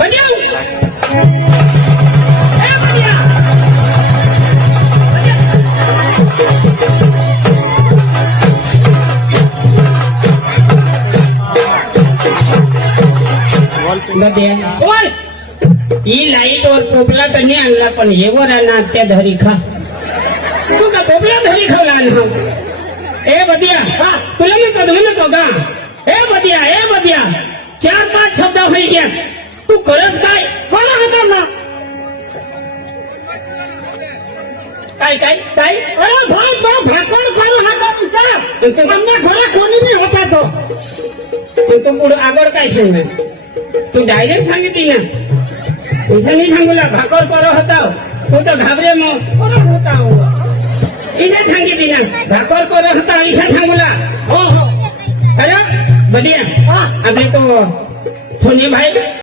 बनिया ए बनिया बनिया बोल ही लाईट वर पोपला तर नाही आणला पण हे वर आणा त्या धरी खा तू का पोपला धरी खावला ए बदिया तुला म्हणतो का ए बदिया 4-5 शब्द होई गया तू करत काय मला हाता ना काय काय काय अरे भात भाकण करू हाता दिसा आमच्या घरात कोणी नाही होता तो तू पुढे आगळ काय सांगणार तू डायरेक्ट सांगितली ना तुझं नाही सांगूला भाकर करो होता तू तर घाबरे मग करत होता इथे सांगितली ना भाकर करत होता इथे सांगूला हो हो अरे बदिया आपले तो सोनी भाई